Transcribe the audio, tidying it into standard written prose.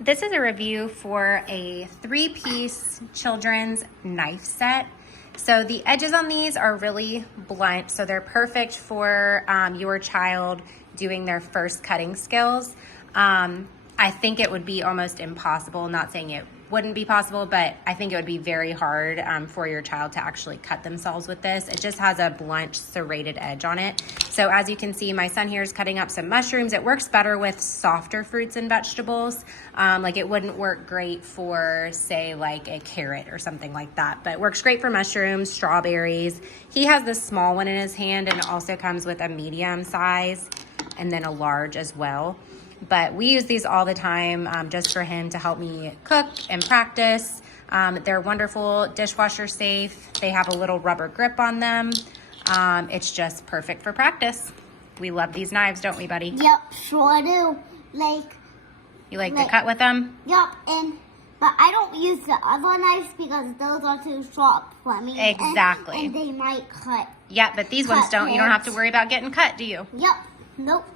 This is a review for a 3-piece children's knife set. So the edges on these are really blunt, so they're perfect for your child doing their first cutting skills. I think it would be almost impossible, not saying it wouldn't be possible, but I think it would be very hard for your child to actually cut themselves with this. It just has a blunt serrated edge on it. So as you can see, my son here is cutting up some mushrooms. It works better with softer fruits and vegetables. Like it wouldn't work great for, say, like a carrot or something like that, but it works great for mushrooms, strawberries. He has this small one in his hand, and it also comes with a medium size and then a large as well. But we use these all the time just for him to help me cook and practice. They're wonderful, dishwasher safe. They have a little rubber grip on them. It's just perfect for practice. We love these knives, don't we, buddy? Yep, sure do. You like to cut with them? Yep, but I don't use the other knives because those are too sharp for me. Exactly. And they might cut. Yeah, but these ones don't. You don't have to worry about getting cut, do you? Yep, nope.